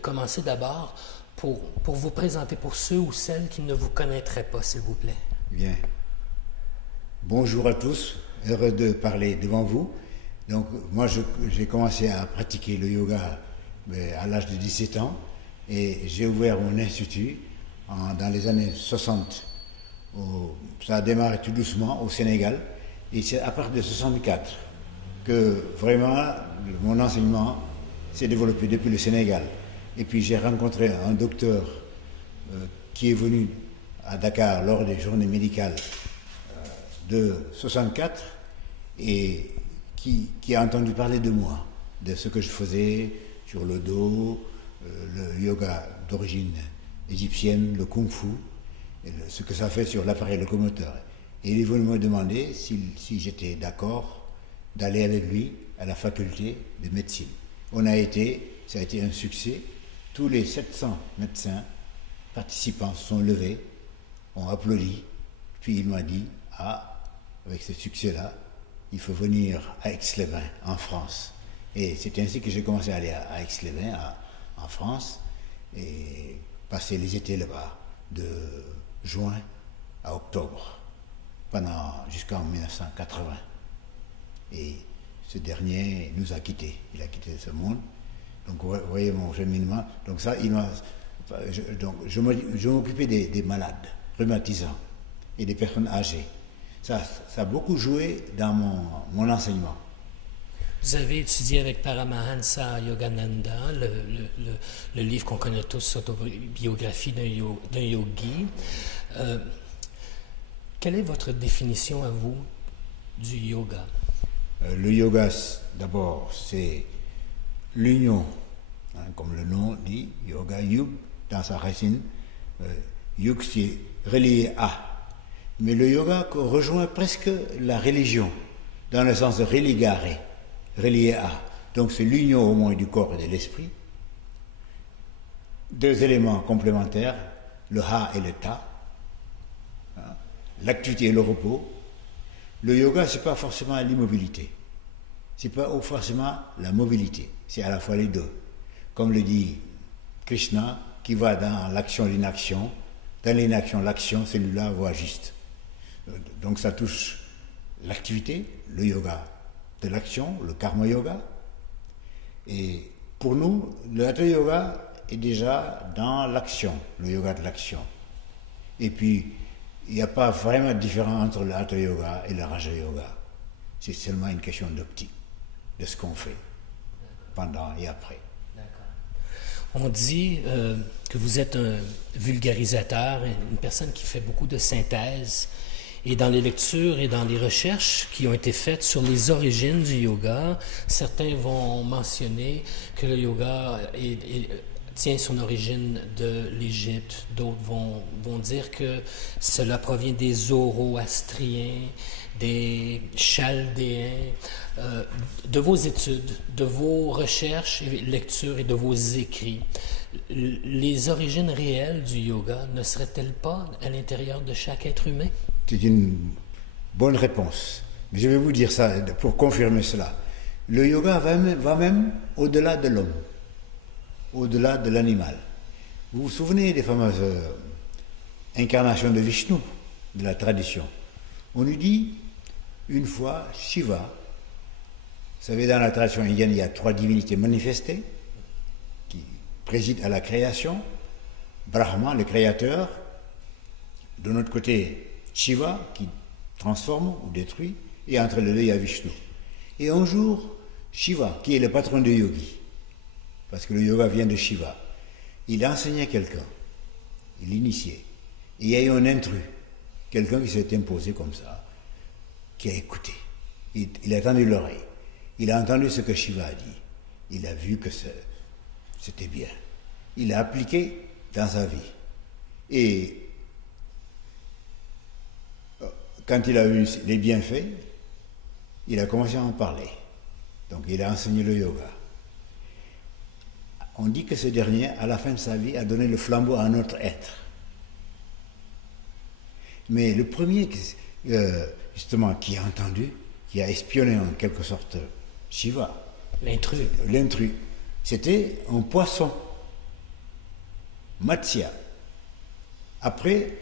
commencer d'abord pour vous présenter pour ceux ou celles qui ne vous connaîtraient pas, s'il vous plaît. Bien. Bonjour à tous, heureux de parler devant vous. Donc, moi, j'ai commencé à pratiquer le yoga à l'âge de 17 ans et j'ai ouvert mon institut dans les années 60. Ça a démarré tout doucement au Sénégal et c'est à partir de 64 que vraiment mon enseignement s'est développé depuis le Sénégal. Et puis j'ai rencontré un docteur qui est venu à Dakar lors des journées médicales de 64 et qui a entendu parler de moi, de ce que je faisais sur le dos, le yoga d'origine égyptienne, le kung-fu, et ce que ça fait sur l'appareil locomoteur. Et il est venu me demander si j'étais d'accord d'aller avec lui à la faculté de médecine. Ça a été un succès. Tous les 700 médecins participants se sont levés, ont applaudi, puis il m'a dit, avec ce succès-là, il faut venir à Aix-les-Bains, en France. Et c'est ainsi que j'ai commencé à aller à Aix-les-Bains, en France, et passer les étés là-bas, de juin à octobre, jusqu'en 1980. Et ce dernier nous a quittés, il a quitté ce monde. Donc vous voyez mon cheminement. Donc ça, je m'occupais des malades, rhumatisants et des personnes âgées. Ça a beaucoup joué dans mon enseignement. Vous avez étudié avec Paramahansa Yogananda, le livre qu'on connaît tous, Autobiographie d'un yogi. Quelle est votre définition à vous du yoga? Le yoga, d'abord, c'est l'union, comme le nom dit, yoga, yug, dans sa racine. Yug, c'est relié à. Mais le yoga rejoint presque la religion, dans le sens de religare, relié à. Donc c'est l'union au moins du corps et de l'esprit. Deux éléments complémentaires, le ha et le ta, l'activité et le repos. Le yoga, ce n'est pas forcément l'immobilité, ce n'est pas forcément la mobilité, c'est à la fois les deux. Comme le dit Krishna, qui va dans l'action et l'inaction, dans l'inaction, l'action, celui-là voit juste. Donc ça touche l'activité, le yoga de l'action, le karma yoga. Et pour nous, le hatha yoga est déjà dans l'action, le yoga de l'action. Et puis, il n'y a pas vraiment de différence entre le hatha yoga et le raja yoga. C'est seulement une question d'optique, de ce qu'on fait pendant et après. On dit que vous êtes un vulgarisateur, une personne qui fait beaucoup de synthèse. Et dans les lectures et dans les recherches qui ont été faites sur les origines du yoga, certains vont mentionner que le yoga tient son origine de l'Égypte. D'autres vont dire que cela provient des Zoroastriens, des Chaldéens. De vos études, de vos recherches et lectures et de vos écrits, les origines réelles du yoga ne seraient-elles pas à l'intérieur de chaque être humain? C'est une bonne réponse. Mais je vais vous dire ça pour confirmer cela. Le yoga va même au-delà de l'homme, au-delà de l'animal. Vous vous souvenez des fameuses incarnations de Vishnu, de la tradition? On lui dit, une fois, Shiva, vous savez, dans la tradition indienne, il y a 3 divinités manifestées qui président à la création. Brahma, le créateur. De notre côté, Shiva, qui transforme ou détruit. Et entre les deux, il y a Vishnu. Et un jour, Shiva, qui est le patron de yogi, parce que le yoga vient de Shiva, il enseignait quelqu'un, il l'initiait. Et il y a eu un intrus, quelqu'un qui s'est imposé comme ça, qui a écouté. Il a tendu l'oreille. Il a entendu ce que Shiva a dit. Il a vu que c'était bien. Il l'a appliqué dans sa vie. Et quand il a vu les bienfaits, il a commencé à en parler. Donc il a enseigné le yoga. On dit que ce dernier, à la fin de sa vie, a donné le flambeau à un autre être. Mais le premier, justement, qui a entendu, qui a espionné en quelque sorte Shiva, l'intrus, c'était un poisson Matsya. Après,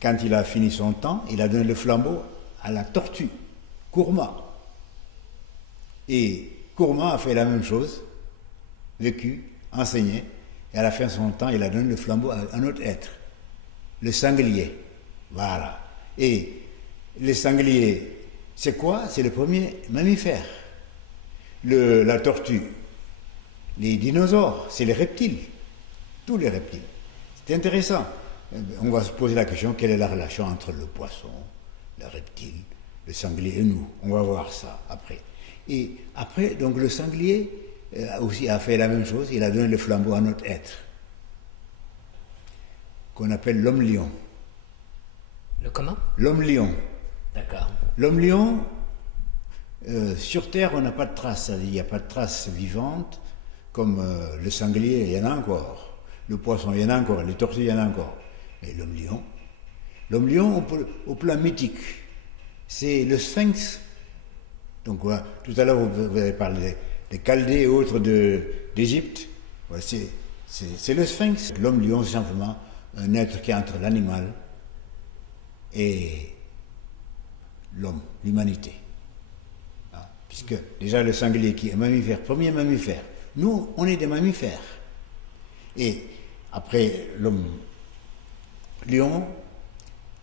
quand il a fini son temps, il a donné le flambeau à la tortue, Kurma. Et Kurma a fait la même chose, vécu, enseigné, et à la fin de son temps, il a donné le flambeau à un autre être, le sanglier. Voilà. Et les sangliers, c'est quoi? C'est le premier mammifère. La tortue, les dinosaures, c'est les reptiles, tous les reptiles. C'est intéressant. On va se poser la question, quelle est la relation entre le poisson, le reptile, le sanglier et nous? On va voir ça après. Et après, donc le sanglier aussi a fait la même chose, il a donné le flambeau à notre être, qu'on appelle l'homme-lion. Le comment? L'homme-lion. D'accord. L'homme-lion, sur Terre, on n'a pas de traces, il n'y a pas de traces vivantes, comme le sanglier, il y en a encore. Le poisson, il y en a encore, les tortues, il y en a encore. Mais l'homme-lion, au plan mythique, c'est le sphinx. Donc voilà, tout à l'heure, vous avez parlé des Chaldées et autres d'Égypte. Voilà, c'est le sphinx. L'homme-lion, c'est simplement un être qui est entre l'animal et l'homme, l'humanité. Puisque déjà le sanglier qui est mammifère, premier mammifère, nous, on est des mammifères. Et après l'homme-lion,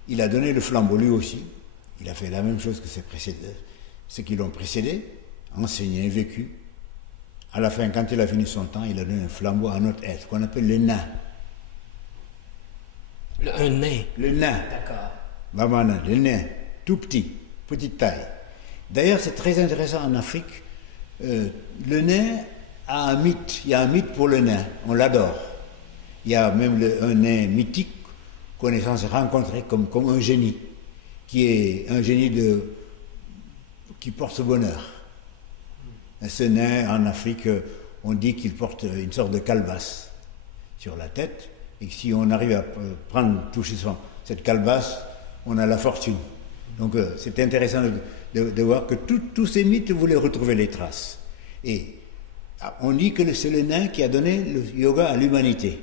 il a donné le flambeau lui aussi. Il a fait la même chose que ceux qui l'ont précédé, enseigné, vécu. À la fin, quand il a fini son temps, il a donné un flambeau à notre être, qu'on appelle le nain. Un nain. Le nain. D'accord. Bamana, le nain, tout petit, petite taille. D'ailleurs, c'est très intéressant en Afrique. Le nain a un mythe. Il y a un mythe pour le nain. On l'adore. Il y a même un nain mythique qu'on est censé rencontrer comme un génie, qui est un génie qui porte ce bonheur. Et ce nain, en Afrique, on dit qu'il porte une sorte de calebasse sur la tête, et que si on arrive à toucher cette calebasse, on a la fortune. Donc c'est intéressant de voir que tous ces mythes, vous les retrouvez les traces. Et on dit que c'est le nain qui a donné le yoga à l'humanité.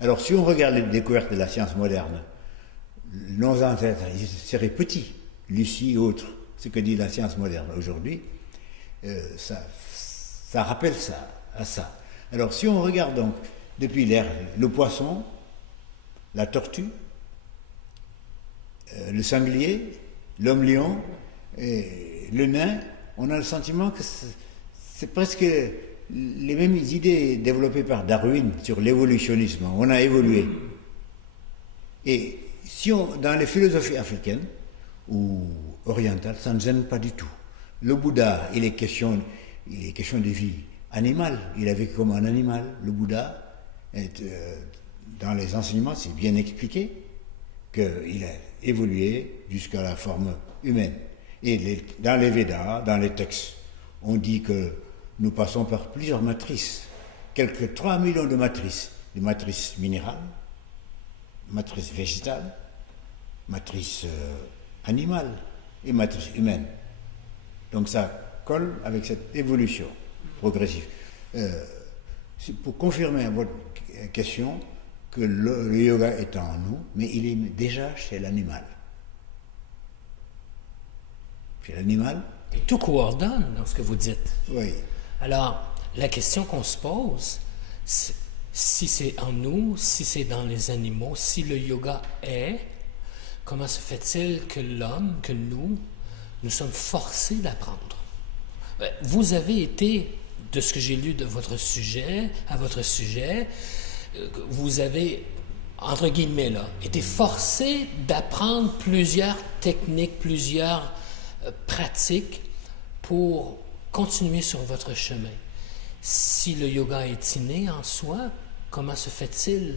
Alors si on regarde les découvertes de la science moderne, nos ancêtres, ils seraient petits, Lucie et autres, ce que dit la science moderne aujourd'hui, ça rappelle à ça. Alors si on regarde donc depuis l'ère, le poisson, la tortue, le sanglier, l'homme-lion et le nain, on a le sentiment que c'est presque les mêmes idées développées par Darwin sur l'évolutionnisme. On a évolué. Et dans les philosophies africaines ou orientales, ça ne gêne pas du tout. Le Bouddha, il est question de vie animale. Il a vécu comme un animal. Le Bouddha, dans les enseignements, c'est bien expliqué qu'il a évolué jusqu'à la forme humaine. Et dans les Védas, dans les textes, on dit que nous passons par plusieurs matrices, quelques 3 millions de matrices, des matrices minérales, matrices végétales, matrices animales et matrices humaines. Donc ça colle avec cette évolution progressive. C'est pour confirmer votre question que le yoga est en nous, mais il est déjà chez l'animal. Chez l'animal. Et tout coordonne dans ce que vous dites. Oui. Alors, la question qu'on se pose, si c'est en nous, si c'est dans les animaux, si le yoga est, comment se fait-il que l'homme, que nous sommes forcés d'apprendre? Vous avez été, de ce que j'ai lu de votre sujet, à votre sujet, vous avez, entre guillemets, là, été forcé d'apprendre plusieurs techniques, plusieurs pratiques pour continuer sur votre chemin. Si le yoga est inné en soi, comment se fait-il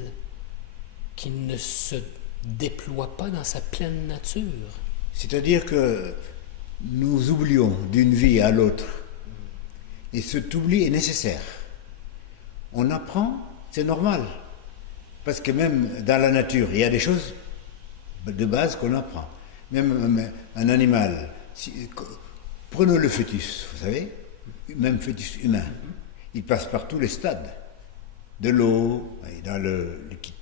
qu'il ne se déploie pas dans sa pleine nature? C'est-à-dire que nous oublions d'une vie à l'autre. Et cet oubli est nécessaire. On apprend, c'est normal. Parce que même dans la nature, il y a des choses de base qu'on apprend. Même un animal, prenons le fœtus, vous savez, même fœtus humain, il passe par tous les stades. de l'eau, et dans le liquide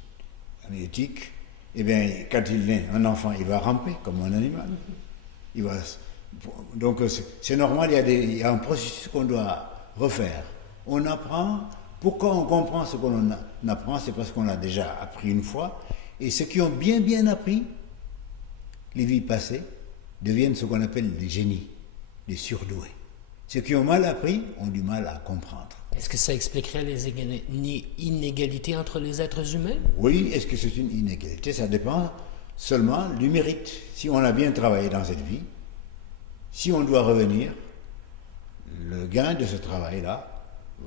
amniotique, eh bien, quand il naît, un enfant, il va ramper comme un animal. Il va, donc c'est normal, il y a un processus qu'on doit refaire. On apprend, pourquoi on comprend ce qu'on apprend, c'est parce qu'on l'a déjà appris une fois. Et ceux qui ont bien appris, les vies passées, deviennent ce qu'on appelle des génies, des surdoués. Ceux qui ont mal appris ont du mal à comprendre. Est-ce que ça expliquerait les inégalités entre les êtres humains? Oui, est-ce que c'est une inégalité? Ça dépend seulement du mérite. Si on a bien travaillé dans cette vie, si on doit revenir, le gain de ce travail-là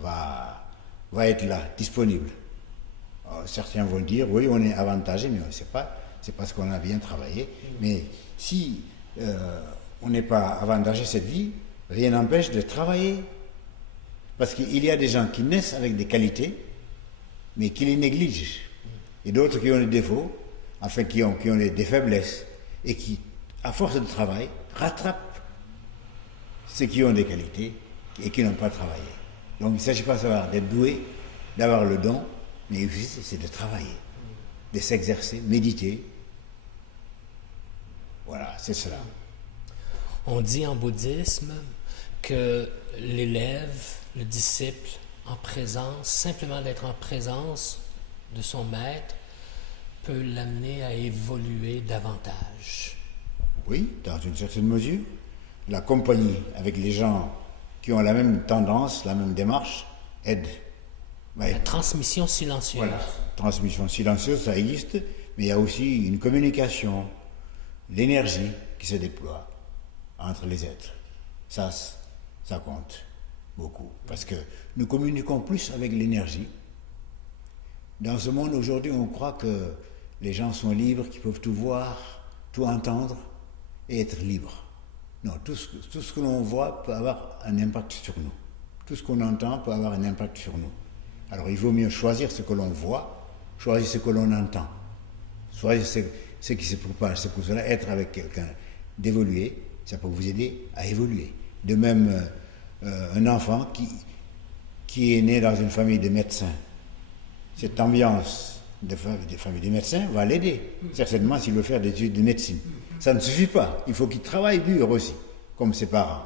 va être là, disponible. Alors, certains vont dire, oui, on est avantagé, mais c'est parce qu'on a bien travaillé. Mais si on n'est pas avantagé cette vie, rien n'empêche de travailler. Parce qu'il y a des gens qui naissent avec des qualités, mais qui les négligent. Et d'autres qui ont des défauts, enfin qui ont des faiblesses, et qui, à force de travail, rattrapent ceux qui ont des qualités et qui n'ont pas travaillé. Donc il ne s'agit pas seulement d'être doué, d'avoir le don, mais aussi c'est de travailler, de s'exercer, méditer. Voilà, c'est cela. On dit en bouddhisme que l'élève, le disciple, en présence, simplement d'être en présence de son maître, peut l'amener à évoluer davantage. Oui, dans une certaine mesure. La compagnie avec les gens qui ont la même tendance, la même démarche, aide. Ouais. La transmission silencieuse. Voilà, transmission silencieuse, ça existe, mais il y a aussi une communication, l'énergie qui se déploie entre les êtres. Ça compte beaucoup, parce que nous communiquons plus avec l'énergie. Dans ce monde aujourd'hui, on croit que les gens sont libres, qu'ils peuvent tout voir, tout entendre et être libres. Non, tout ce que l'on voit peut avoir un impact sur nous. Tout ce qu'on entend peut avoir un impact sur nous. Alors il vaut mieux choisir ce que l'on voit, choisir ce que l'on entend, choisir ce qui se propage. C'est pour cela, être avec quelqu'un d'évoluer, ça peut vous aider à évoluer. De même, un enfant qui est né dans une famille de médecins, cette ambiance de famille de médecins va l'aider, certainement s'il veut faire des études de médecine. Ça ne suffit pas, il faut qu'il travaille dur aussi, comme ses parents.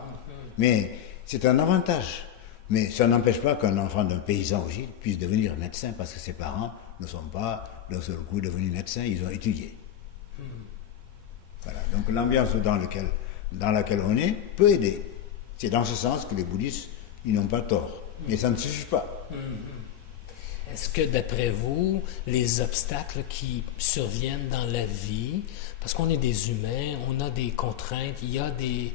Mais c'est un avantage. Mais ça n'empêche pas qu'un enfant d'un paysan aussi puisse devenir médecin, parce que ses parents ne sont pas d'un seul coup devenus médecins, ils ont étudié. Voilà, donc l'ambiance dans laquelle on est peut aider. C'est dans ce sens que les bouddhistes, ils n'ont pas tort. Mais ça ne suffit pas. Est-ce que, d'après vous, les obstacles qui surviennent dans la vie, parce qu'on est des humains, on a des contraintes, il y a des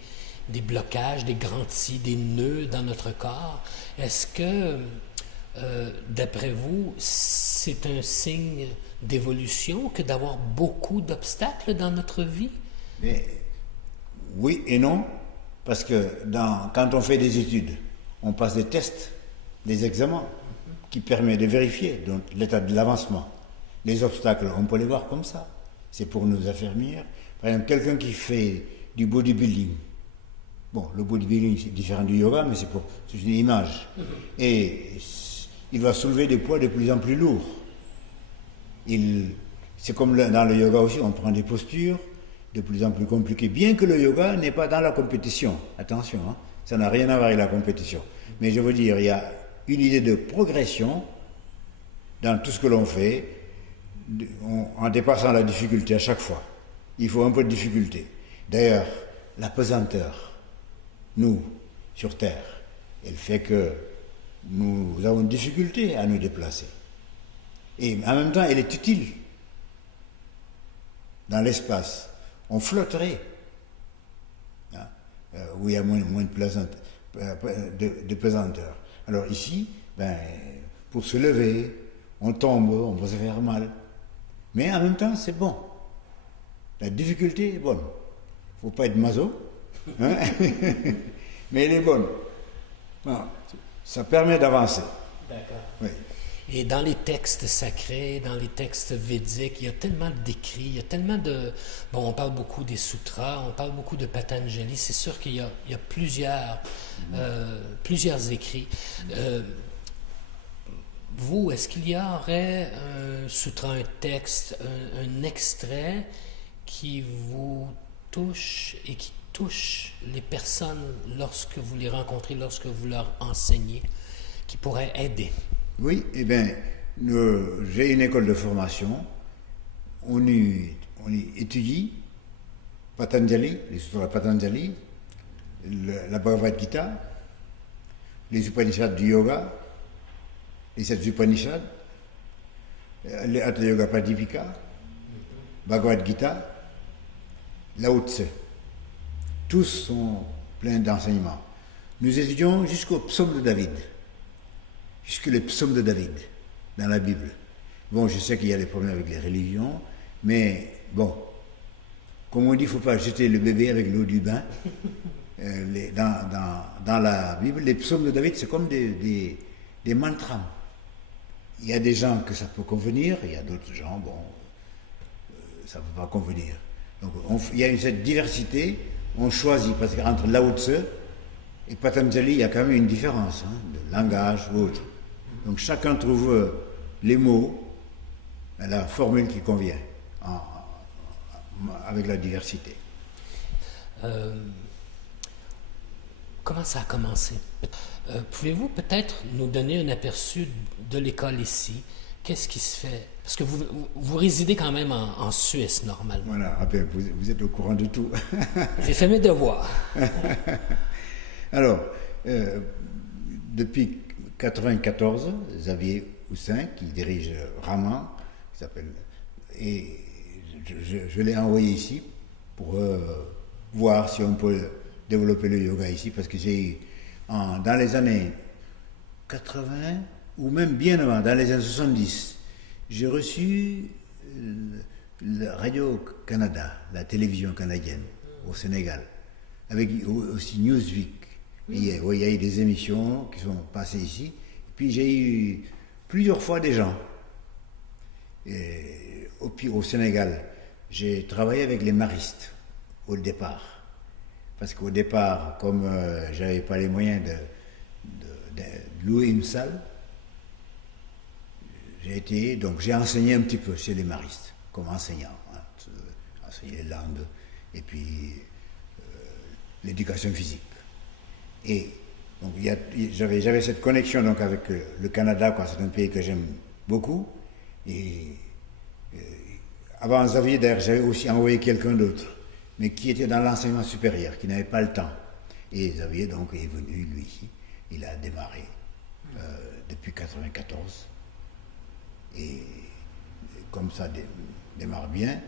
blocages, des grands tis, des nœuds dans notre corps, est-ce que, d'après vous, c'est un signe d'évolution que d'avoir beaucoup d'obstacles dans notre vie? Mais, oui et non, parce que quand on fait des études, on passe des tests, des examens, qui permet de vérifier donc, l'état de l'avancement. Les obstacles, on peut les voir comme ça. C'est pour nous affermir. Par exemple, quelqu'un qui fait du bodybuilding. Bon, le bodybuilding, c'est différent du yoga, mais c'est une image. Et il va soulever des poids de plus en plus lourds. C'est comme dans le yoga aussi, on prend des postures de plus en plus compliquées. Bien que le yoga n'est pas dans la compétition. Attention, hein, ça n'a rien à voir avec la compétition. Mais je veux dire, il y a une idée de progression dans tout ce que l'on fait, en dépassant la difficulté à chaque fois. Il faut un peu de difficulté. D'ailleurs, la pesanteur, nous, sur Terre, elle fait que nous avons une difficulté à nous déplacer. Et en même temps, elle est utile. Dans l'espace, on flotterait, hein, où il y a moins de pesanteur. Alors ici, pour se lever, on tombe, on va se faire mal. Mais en même temps, c'est bon. La difficulté est bonne. Il ne faut pas être maso, hein? Mais elle est bonne. Bon, ça permet d'avancer. D'accord. Oui. Et dans les textes sacrés, dans les textes védiques, il y a tellement d'écrits, il y a tellement de... Bon, on parle beaucoup des sutras, on parle beaucoup de Patanjali, c'est sûr qu'il y a plusieurs écrits. vous, est-ce qu'il y aurait sous un texte, un extrait qui vous touche et qui touche les personnes lorsque vous les rencontrez, lorsque vous leur enseignez, qui pourrait aider? Oui, eh bien, j'ai une école de formation. On y étudie Patanjali, les sutras Patanjali, la Bhagavad Gita, les Upanishads du yoga, les 7 Upanishads, les Hatha Yoga Pradipika, Bhagavad Gita, Lao Tse. Tous sont pleins d'enseignements. Nous étudions jusqu'au psaume de David, jusque les psaumes de David dans la Bible. Bon, je sais qu'il y a des problèmes avec les religions, mais bon, comme on dit, il ne faut pas jeter le bébé avec l'eau du bain. Dans la Bible, les psaumes de David, c'est comme des mantras. Il y a des gens que ça peut convenir, il y a d'autres gens, bon, ça ne peut pas convenir. Donc il y a cette diversité, on choisit, parce qu'entre Lao Tse et Patanjali, il y a quand même une différence, de langage ou autre. Donc chacun trouve les mots, la formule qui convient, avec la diversité. Comment ça a commencé? Pouvez-vous peut-être nous donner un aperçu de l'école ici? Qu'est-ce qui se fait? Parce que vous résidez quand même en Suisse, normalement. Voilà, vous êtes au courant de tout. J'ai fait mes devoirs. Alors, depuis 1994, Xavier Houssin, qui dirige Raman, qui s'appelle, et je l'ai envoyé ici pour voir si on peut développer le yoga ici, parce que j'ai eu, dans les années 80, ou même bien avant, dans les années 70, j'ai reçu la Radio-Canada, la télévision canadienne, au Sénégal, avec aussi Newsweek. Et il y a eu des émissions qui sont passées ici. Puis j'ai eu plusieurs fois des gens. Et au Sénégal, j'ai travaillé avec les maristes au départ. Parce qu'au départ, comme je n'avais pas les moyens de louer une salle, j'ai enseigné un petit peu chez les maristes, comme enseignant, enseigner les langues, et puis l'éducation physique. Et donc j'avais cette connexion donc avec le Canada, quoi. C'est un pays que j'aime beaucoup. Et avant Xavier, d'ailleurs, j'avais aussi envoyé quelqu'un d'autre, mais qui était dans l'enseignement supérieur, qui n'avait pas le temps. Et Xavier donc est venu, lui, il a démarré depuis 1994. Et comme ça démarre bien,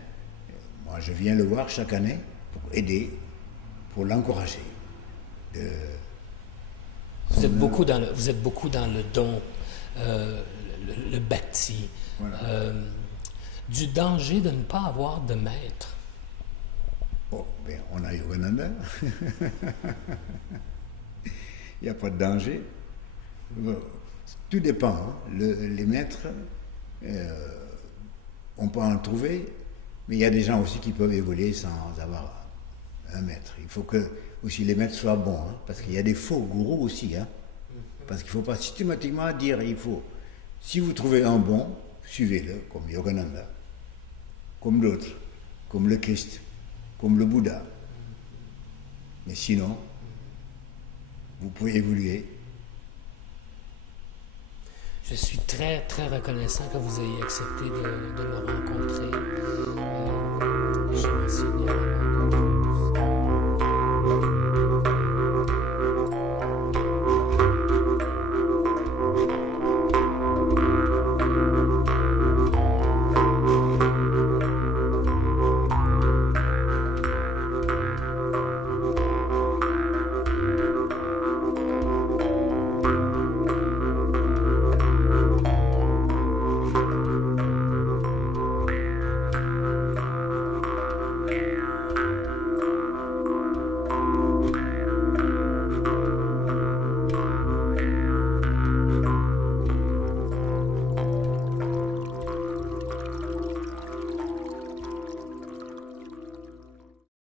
moi je viens le voir chaque année pour aider, pour l'encourager. Vous êtes beaucoup dans le don, le bhakti, voilà. Du danger de ne pas avoir de maître. Bon, ben, on a Yogananda. Il n'y a pas de danger. Bon, tout dépend. Hein. Les maîtres, on peut en trouver, mais il y a des gens aussi qui peuvent évoluer sans avoir un maître. Il faut que aussi les maîtres soient bons, hein, parce qu'il y a des faux gourous aussi. Hein, parce qu'il ne faut pas systématiquement dire il faut. Si vous trouvez un bon, suivez-le, comme Yogananda, comme d'autres, comme le Christ, comme le Bouddha. Mais sinon, vous pouvez évoluer. Je suis très, très reconnaissant que vous ayez accepté de me rencontrer.